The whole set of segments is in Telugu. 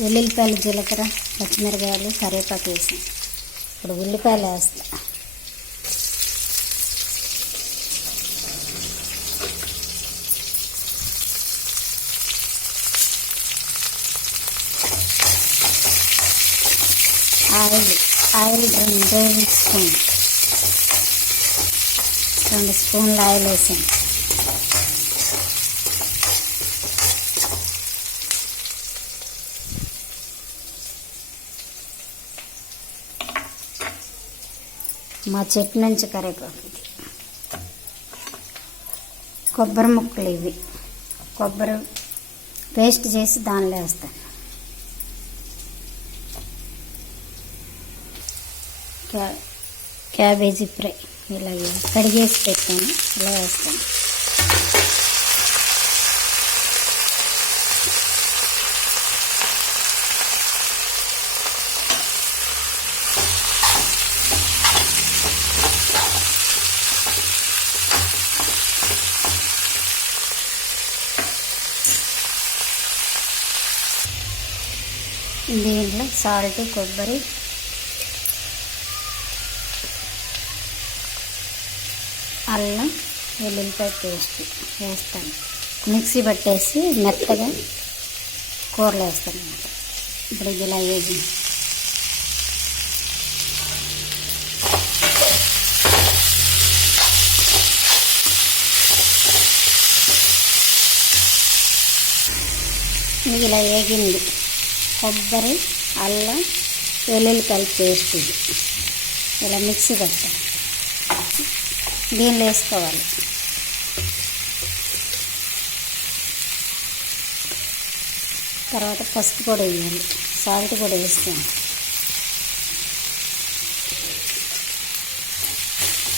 వెల్లుల్లిపాయలు, జీలకర్ర, పచ్చిమిరపకాయలు, కరివేపాకు వేసాం. ఇప్పుడు ఉల్లిపాయలు వేస్తా. ఆయిల్ 2 స్పూన్లు ఆయిల్ వేసాం. మా చెట్టు నుంచి కరివేపాకు. ఇది కొబ్బరి ముక్కలు, ఇవి కొబ్బరి పేస్ట్ చేసి దానిలో వేస్తాను. క్యాబేజీ ఫ్రై ఇలాగే కడిగేసి పెట్టాను, ఇలా వేస్తాను. దీంట్లో సాల్ట్, కొబ్బరి, అల్లం, వెల్లుల్లిపాయ పేస్ట్ వేస్తాను. మిక్సీ పట్టేసి మెత్తగా కూరలో వేస్తాను అన్నమాట. ఇప్పుడు ఇది ఇలా వేసి ఇలా వేగింది. కొబ్బరి, అల్లం, వెల్లుల్లిపాయ పేస్ట్ ఇది ఇలా మిక్సీ పట్టాను. దీనిలో వేసుకోవాలి. తర్వాత పసుపు కూడా వేయాలి, సాల్ట్ కూడా వేస్తాను.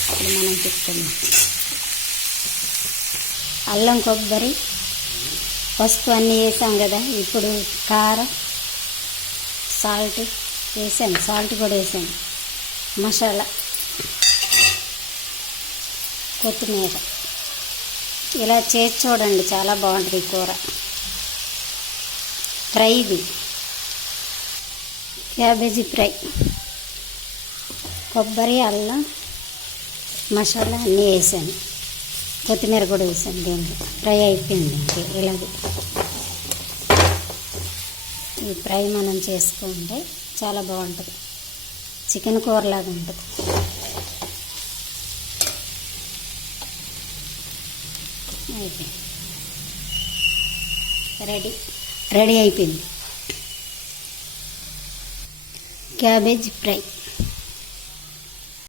ఇప్పుడు మనం తిప్పుకుందాం. అల్లం, కొబ్బరి, పసుపు అన్నీ వేసాం కదా. ఇప్పుడు కారం, సాల్ట్ వేసాను, సాల్ట్ కూడా వేసాను. మసాలా, కొత్తిమీర ఇలా చేసి చూడండి, చాలా బాగుంటుంది ఈ కూర. ఫ్రై ఇది క్యాబేజీ ఫ్రై. కొబ్బరి, అల్లం, మసాలా అన్నీ వేసాను, కొత్తిమీర కూడా వేసాను. దీంట్లో ఫ్రై అయిపోయింది. అంటే ఇలాగే ఈ ఫ్రై మనం చేసుకుంటే చాలా బాగుంటుంది, చికెన్ కూరలాగా ఉంటుంది. అయిపోయింది, రెడీ అయిపోయింది క్యాబేజ్ ఫ్రై.